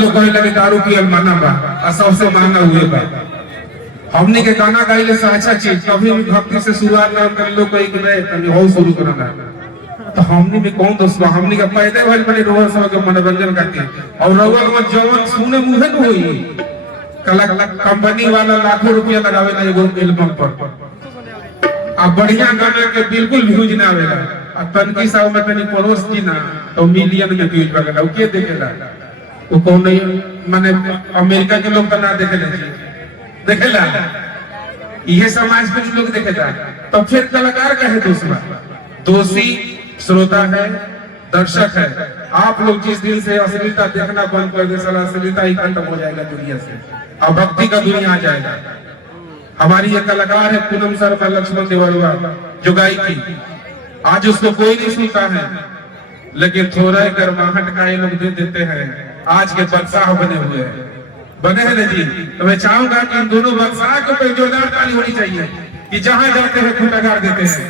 लोग कहे लगे दारू पियल मना बा और सबसे महंगा हुए बा। हमने के गाना गाइले से अच्छा चीज कभी भी भक्ति से शुरुआत कर लोग कहीं तनी हो शुरू करना तो हमने में कौन दोस्त बा। हमने के पैदे भइल बने रोवा सब के मनोरंजन करके और रोवा के जवन सुने मुहे न होई कला कंपनी वाला लाखों रुपया लगावे ना एगो एल्बम पर आ बढ़िया गाना के बिल्कुल व्यूज ना आवेला आ तनकी साव में तनी परोस की ना तो मिलियन में व्यूज बगला के देखेला वो कौन नहीं माने अमेरिका के लोग तो ना देखेला ये समाज के लोग देखेला तो फिर कलाकार का है दूसरा दोषी श्रोता है दर्शक है। आप लोग जिस दिन से अश्लीलता देखना बंद कर दे साला अश्लीलता ही खत्म हो जाएगा दुनिया से अब भक्ति का दुनिया आ जाएगा। हमारी ये कलाकार है पूनम सर का लक्ष्मण देवरवा जो गाई थी आज उसको कोई नहीं सुनता है लेकिन थोड़ा गर्माहट का ये लोग दे देते हैं। आज के बादशाह बने हुए हैं बने हैं ना जी। तो मैं चाहूंगा कि इन दोनों बादशाह के ऊपर जोरदार ताली होनी चाहिए कि जहां जाते हैं खुटाकार देते हैं।